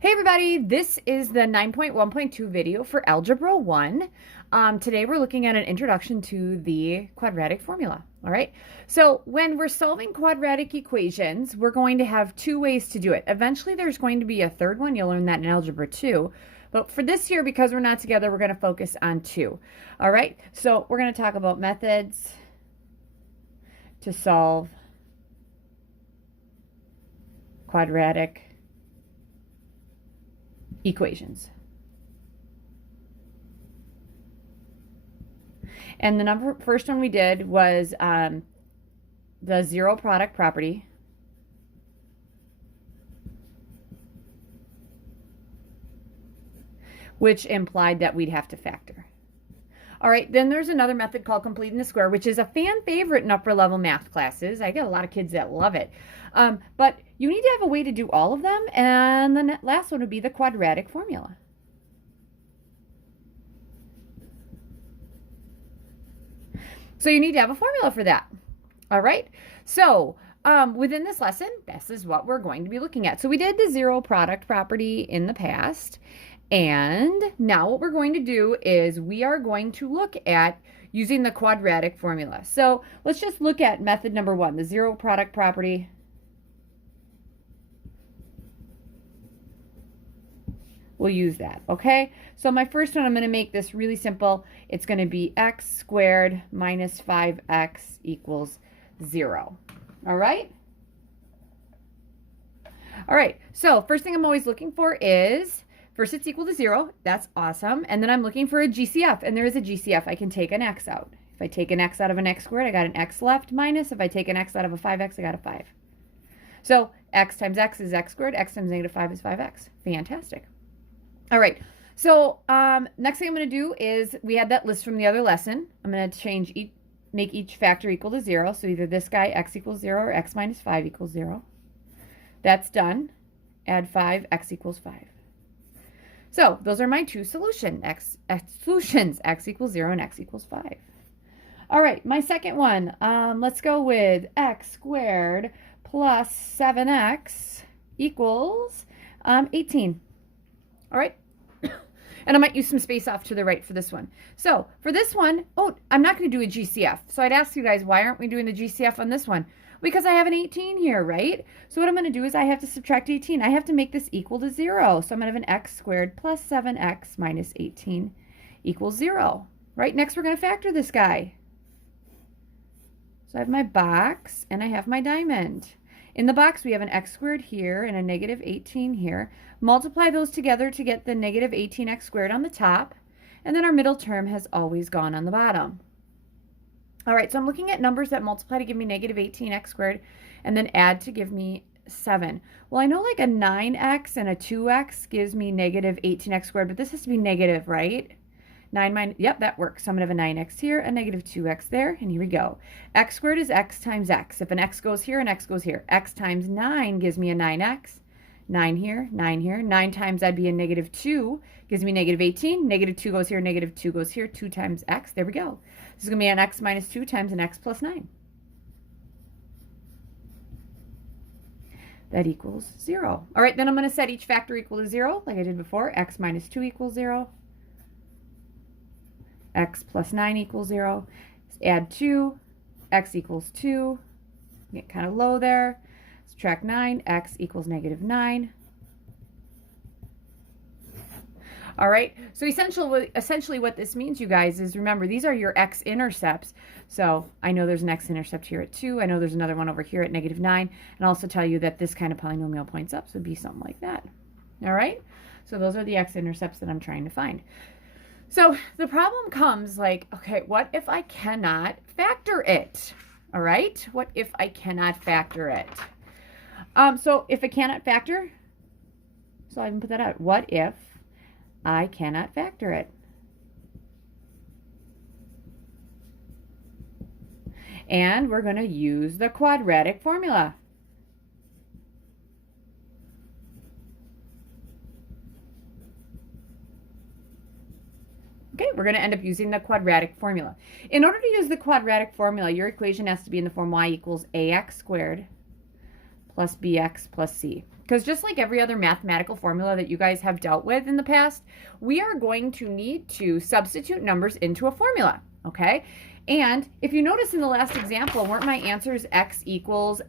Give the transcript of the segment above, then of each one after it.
Hey everybody, this is the 9.1.2 video for Algebra 1. Today we're looking at an introduction to the quadratic formula. All right, so when we're solving quadratic equations, we're going to have two ways to do it. Eventually there's going to be a third one. You'll learn that in Algebra 2. But for this year, because we're not together, we're going to focus on 2. All right, so we're going to talk about methods to solve quadratic equations. And the first one we did was the zero product property. Which implied that we'd have to factor. All right, then there's another method called completing the square, which is a fan favorite in upper level math classes. I get a lot of kids that love it. But you need to have a way to do all of them. And the last one would be the quadratic formula. So you need to have a formula for that. All right, so within this lesson, this is what we're going to be looking at. So we did the zero product property in the past. And now what we're going to do is we are going to look at using the quadratic formula. So let's just look at method number 1, the zero product property. We'll use that, okay? So my first one, I'm going to make this really simple. It's going to be x squared minus 5x equals 0. All right? All right, so first thing I'm always looking for is, first it's equal to 0. That's awesome. And then I'm looking for a GCF, and there is a GCF. I can take an x out. If I take an x out of an x squared, I got an x left, minus if I take an x out of a 5x, I got a 5. So x times x is x squared. X times negative 5 is 5x. Fantastic. All right, so next thing I'm going to do is, we had that list from the other lesson. I'm going to make each factor equal to 0. So either this guy, x equals 0, or x minus 5 equals 0. That's done. Add 5, x equals 5. So those are my two solutions, x equals 0 and x equals 5. All right, my second one, let's go with x squared plus 7x equals 18. All right, and I might use some space off to the right for this one. So for this one, I'm not going to do a GCF. So I'd ask you guys, why aren't we doing the GCF on this one? Because I have an 18 here, right? So what I'm going to do is I have to subtract 18. I have to make this equal to 0. So I'm going to have an x squared plus 7x minus 18 equals 0. Right? Next, we're going to factor this guy. So I have my box and I have my diamond. In the box, we have an x squared here and a negative 18 here. Multiply those together to get the negative 18x squared on the top. And then our middle term has always gone on the bottom. All right, so I'm looking at numbers that multiply to give me negative 18x squared and then add to give me 7. Well, I know like a 9x and a 2x gives me negative 18x squared, but this has to be negative, right? 9 minus, yep, that works. So I'm going to have a 9x here, a negative 2x there, and here we go. X squared is x times x. If an x goes here, an x goes here. X times 9 gives me a 9x. 9 here, 9 here. 9 times that'd be a negative 2, gives me negative 18. Negative 2 goes here, negative 2 goes here. 2 times x, there we go. This is going to be an x minus 2 times an x plus 9. That equals 0. All right, then I'm going to set each factor equal to 0, like I did before. X minus 2 equals 0. X plus 9 equals 0. Add 2. X equals 2. Get kind of low there. Subtract 9. X equals negative 9. All right, so essentially what this means, you guys, is remember, these are your x-intercepts. So I know there's an x-intercept here at 2. I know there's another one over here at negative 9. And I'll also tell you that this kind of polynomial points up, so it'd be something like that. All right, so those are the x-intercepts that I'm trying to find. So the problem comes like, okay, what if I cannot factor it? All right, what if I cannot factor it? So if I cannot factor, so I can put that out. What if I cannot factor it? And we're going to use the quadratic formula. Okay, we're going to end up using the quadratic formula. In order to use the quadratic formula, your equation has to be in the form y equals ax squared plus bx plus c. Because just like every other mathematical formula that you guys have dealt with in the past, we are going to need to substitute numbers into a formula, okay? And if you notice in the last example, weren't my answers x equals,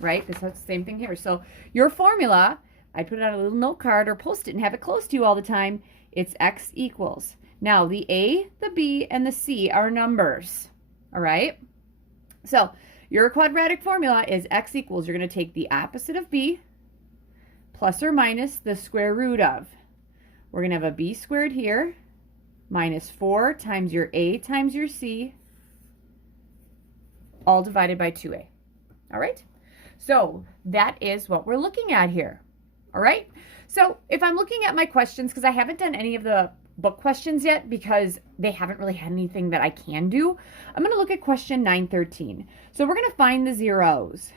right? This is the same thing here. So your formula, I put it on a little note card or post it and have it close to you all the time. It's x equals. Now, the a, the b, and the c are numbers, all right? So your quadratic formula is x equals. You're going to take the opposite of b plus or minus the square root of. We're going to have a b squared here minus 4 times your a times your c, all divided by 2a. All right? So that is what we're looking at here. All right? So if I'm looking at my questions, because I haven't done any of the book questions yet because they haven't really had anything that I can do, I'm going to look at question 913. So we're going to find the zeros,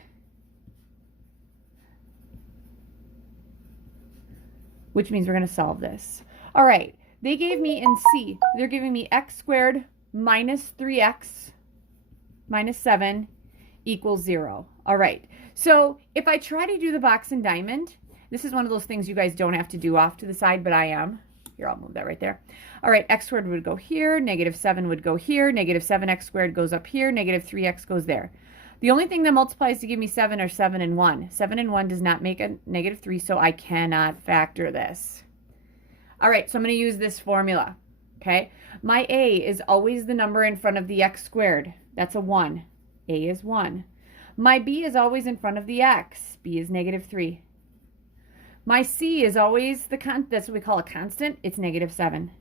which means we're going to solve this. All right. They gave me in C, they're giving me x squared minus 3x minus 7 equals 0. All right. So if I try to do the box and diamond, this is one of those things you guys don't have to do off to the side, but I am. Here, I'll move that right there. All right, x squared would go here, negative 7 would go here, negative 7x squared goes up here, negative 3x goes there. The only thing that multiplies to give me 7 are 7 and 1. 7 and 1 does not make a negative 3, so I cannot factor this. All right, so I'm going to use this formula, okay? My a is always the number in front of the x squared. That's a 1. A is 1. My b is always in front of the x. B is negative 3. My c is always that's what we call a constant. It's negative 7.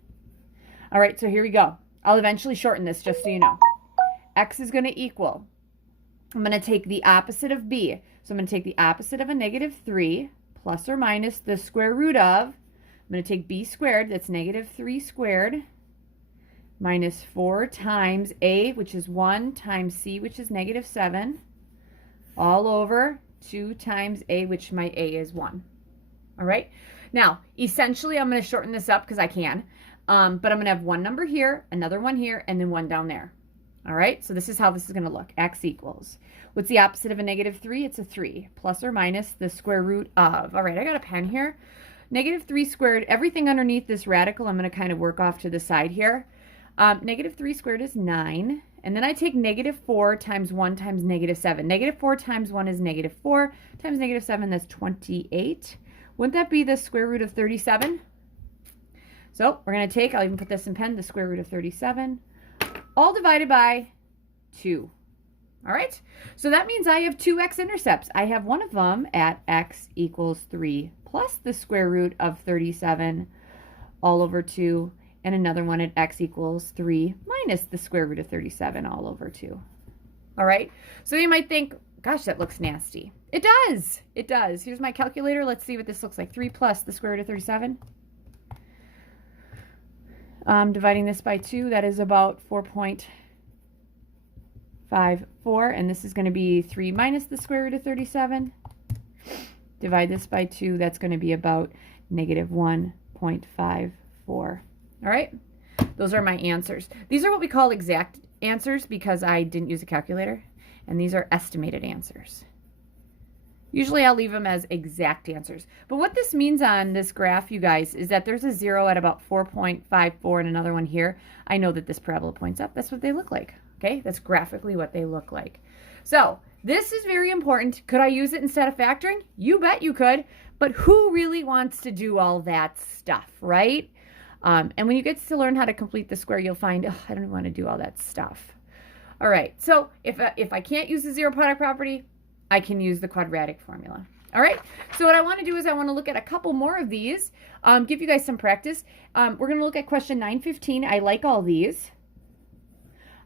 All right, so here we go. I'll eventually shorten this just so you know. X is going to equal, I'm going to take the opposite of b. So I'm going to take the opposite of a negative 3 plus or minus the square root of, I'm going to take b squared, that's negative 3 squared, minus 4 times a, which is 1, times c, which is negative 7, all over 2 times a, which my a is 1. All right. Now, essentially, I'm going to shorten this up because I can, but I'm going to have one number here, another one here, and then one down there. All right. So this is how this is going to look. X equals. What's the opposite of a negative 3? It's a 3, plus or minus the square root of. All right. I got a pen here. Negative 3 squared, everything underneath this radical, I'm going to kind of work off to the side here. Negative 3 squared is 9. And then I take negative 4 times 1 times negative 7. Negative 4 times 1 is negative 4 times negative 7, that's 28. Wouldn't that be the square root of 37? So we're going to take, I'll even put this in pen, the square root of 37, all divided by 2. All right? So that means I have two x-intercepts. I have one of them at x equals 3 plus the square root of 37 all over 2, and another one at x equals 3 minus the square root of 37 all over 2. All right? So you might think, gosh, that looks nasty. It does. It does. Here's my calculator. Let's see what this looks like. 3 plus the square root of 37. Dividing this by 2, that is about 4.54. And this is going to be 3 minus the square root of 37. Divide this by 2, that's going to be about negative 1.54. All right? Those are my answers. These are what we call exact answers because I didn't use a calculator. And these are estimated answers. Usually I'll leave them as exact answers. But what this means on this graph, you guys, is that there's a 0 at about 4.54 and another one here. I know that this parabola points up. That's what they look like. Okay? That's graphically what they look like. So this is very important. Could I use it instead of factoring? You bet you could. But who really wants to do all that stuff, right? And when you get to learn how to complete the square, you'll find, oh, I don't want to do all that stuff. All right, so if I can't use the zero product property, I can use the quadratic formula. All right, so what I want to do is I want to look at a couple more of these, give you guys some practice. We're going to look at question 915. I like all these.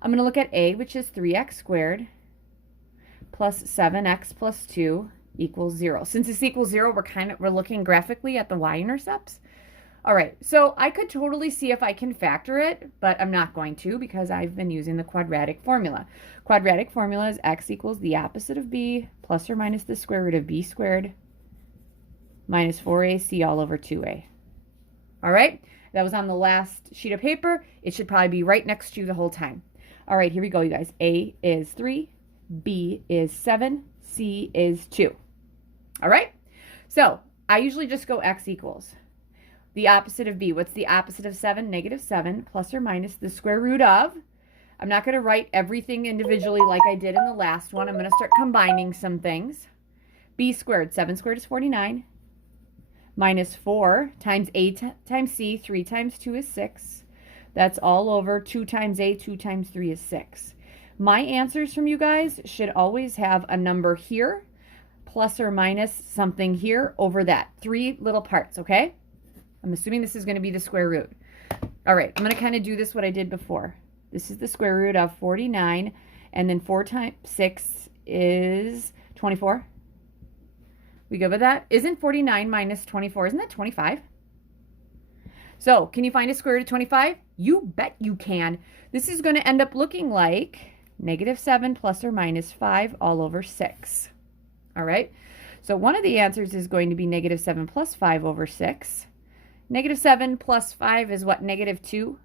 I'm going to look at A, which is 3x squared plus 7x plus 2 equals 0. Since this equals 0, we're looking graphically at the y-intercepts. All right, so I could totally see if I can factor it, but I'm not going to because I've been using the quadratic formula. Quadratic formula is x equals the opposite of b plus or minus the square root of b squared minus 4ac all over 2a. All right, that was on the last sheet of paper. It should probably be right next to you the whole time. All right, here we go, you guys. A is 3, b is 7, C is 2. All right? So I usually just go X equals the opposite of B. What's the opposite of 7? -7 plus or minus the square root of. I'm not going to write everything individually like I did in the last one. I'm going to start combining some things. B squared. 7 squared is 49. Minus 4 times A times C. 3 times 2 is 6. That's all over 2 times A, 2 times 3 is 6. My answers from you guys should always have a number here, plus or minus something here over that. 3 little parts, okay? I'm assuming this is going to be the square root. All right, I'm going to kind of do this what I did before. This is the square root of 49, and then 4 times 6 is 24. We good with that? Isn't 49 minus 24, isn't that 25? So, can you find a square root of 25? You bet you can. This is going to end up looking like -7 plus or minus 5 all over 6. All right? So, one of the answers is going to be -7 plus 5 over 6. -7 plus 5 is what? -2.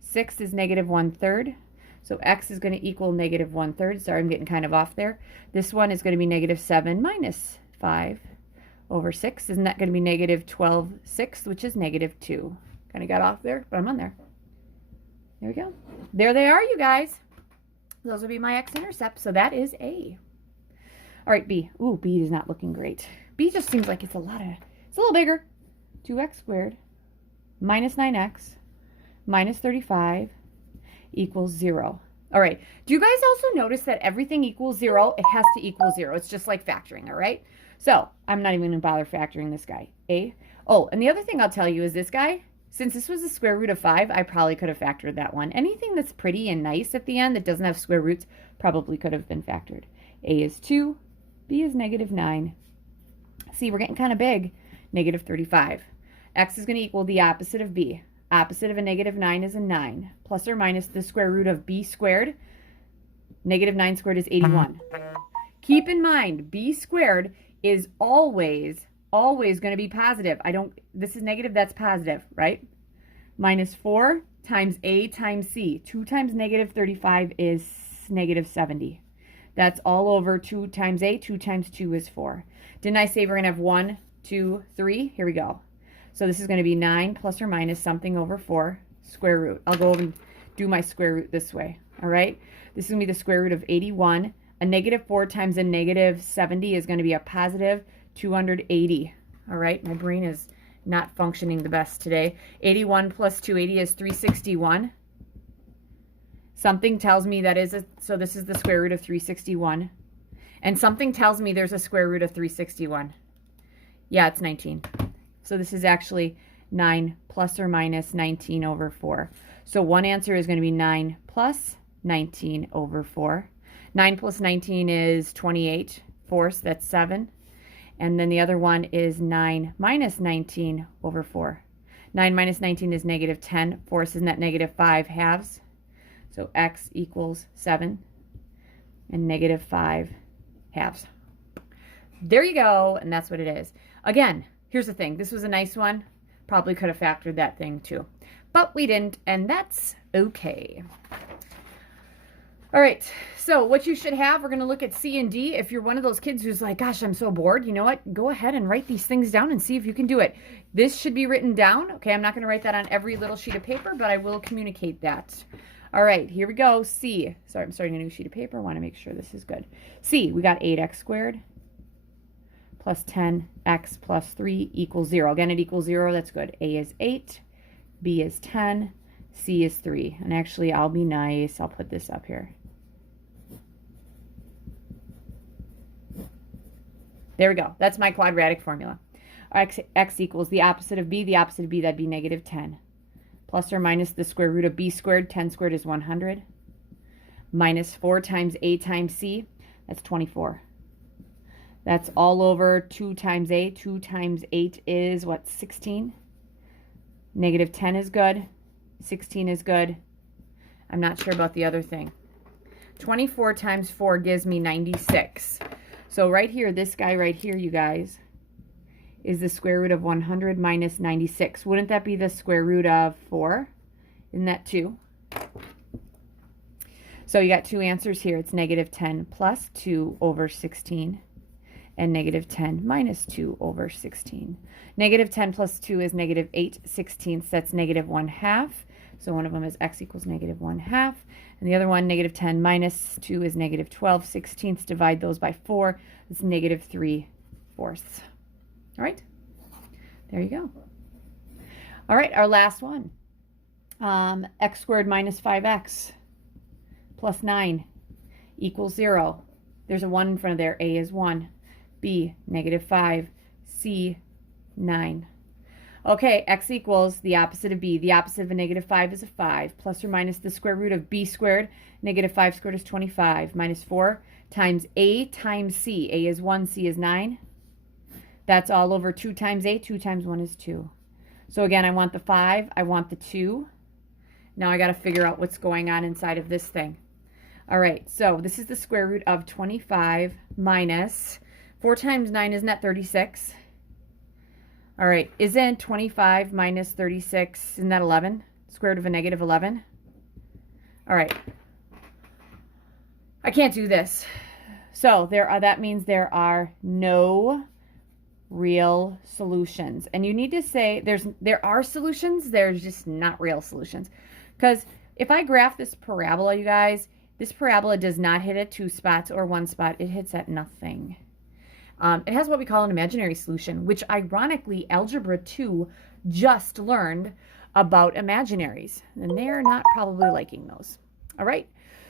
6 is -1/3. So, x is going to equal -1/3. Sorry, I'm getting kind of off there. This one is going to be -7 minus 5 over 6. Isn't that going to be -12/6, which is -2? Kind of got off there, but I'm on there. There we go. There they are, you guys. Those will be my x-intercepts. So that is A. All right, B. Ooh, B is not looking great. B just seems like it's a little bigger. 2x squared minus 9x minus 35 equals 0. All right. Do you guys also notice that everything equals 0? It has to equal 0. It's just like factoring, all right? So I'm not even going to bother factoring this guy. A. Oh, and the other thing I'll tell you is this guy, since this was the square root of 5, I probably could have factored that one. Anything that's pretty and nice at the end that doesn't have square roots probably could have been factored. A is 2. B is -9. See, we're getting kind of big. -35. X is going to equal the opposite of B. Opposite of a -9 is a 9. Plus or minus the square root of B squared. -9 squared is 81. Keep in mind, B squared is always going to be positive. This is negative, that's positive, right? Minus 4 times A times C. 2 times -35 is -70. That's all over 2 times A. 2 times 2 is 4. Didn't I say we're going to have 1, 2, 3? Here we go. So this is going to be 9 plus or minus something over 4 square root. I'll go over and do my square root this way. All right? This is going to be the square root of 81. A -4 times a -70 is going to be a positive 280. All right? My brain is not functioning the best today. 81 plus 280 is 361. Something tells me that is so this is the square root of 361. And something tells me there's a square root of 361. Yeah, it's 19. So this is actually 9 plus or minus 19 over 4. So one answer is going to be 9 plus 19 over 4. 9 plus 19 is 28 fourths, that's 7. And then the other one is 9 minus 19 over 4. 9 minus 19 is -10 fourths, isn't that -5 halves? So x equals 7 and -5 halves. There you go, and that's what it is. Again, here's the thing. This was a nice one. Probably could have factored that thing too. But we didn't, and that's okay. All right, so what you should have, we're going to look at C and D. If you're one of those kids who's like, gosh, I'm so bored, you know what? Go ahead and write these things down and see if you can do it. This should be written down. Okay, I'm not going to write that on every little sheet of paper, but I will communicate that. All right, here we go. C. Sorry, I'm starting a new sheet of paper. I want to make sure this is good. C, we got 8x squared plus 10x plus 3 equals 0. Again, it equals 0. That's good. A is 8. B is 10. C is 3. And actually, I'll be nice. I'll put this up here. There we go. That's my quadratic formula. X equals the opposite of B. The opposite of B, that'd be -10. Plus or minus the square root of B squared. 10 squared is 100. Minus 4 times A times C. That's 24. That's all over 2 times A. 2 times 8 is, what, 16? -10 is good. 16 is good. I'm not sure about the other thing. 24 times 4 gives me 96. So right here, this guy right here, you guys, is the square root of 100 minus 96. Wouldn't that be the square root of 4? Isn't that 2? So you got two answers here. It's negative 10 plus 2 over 16 and negative 10 minus 2 over 16. Negative 10 plus 2 is negative 8/16. That's negative 1/2. So one of them is x equals negative 1/2. And the other one, negative 10 minus 2 is negative 12/16. Divide those by 4. It's negative 3/4. All right, there you go. All right, our last one. X squared minus 5x plus 9 equals 0. There's a 1 in front of there. A is 1. B, negative 5. C, 9. Okay, x equals the opposite of b. The opposite of a negative 5 is a 5. Plus or minus the square root of b squared. Negative 5 squared is 25. Minus 4 times a times c. A is 1, c is 9. That's all over 2 times a. 2 times 1 is 2. So again, I want the 5. I want the 2. Now I got to figure out what's going on inside of this thing. All right, so this is the square root of 25 minus 4 times 9, isn't that 36? All right, isn't 25 minus 36, isn't that 11? Square root of a negative 11? All right, I can't do this. So that means there are no real solutions. And you need to say there are solutions, there's just not real solutions. Because if I graph this parabola, you guys, this parabola does not hit at 2 spots or 1 spot. It hits at nothing. It has what we call an imaginary solution, which ironically, Algebra 2 just learned about imaginaries. And they're not probably liking those. All right.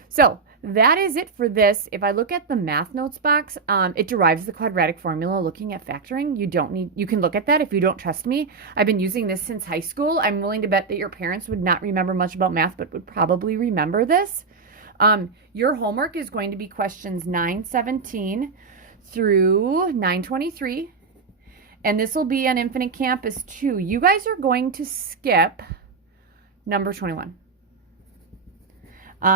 So that is it for this. If I look at the math notes box, it derives the quadratic formula looking at factoring. You can look at that if you don't trust me. I've been using this since high school. I'm willing to bet that your parents would not remember much about math, but would probably remember this. Your homework is going to be questions 917 through 923. And this will be on Infinite Campus 2. You guys are going to skip number 21.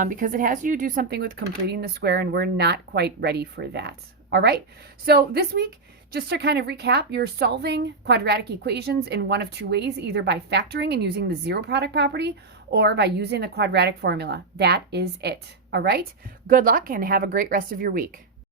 Because it has you do something with completing the square, and we're not quite ready for that. All right, so this week, just to kind of recap, you're solving quadratic equations in one of two ways, either by factoring and using the zero product property, or by using the quadratic formula. That is it. All right, good luck and have a great rest of your week.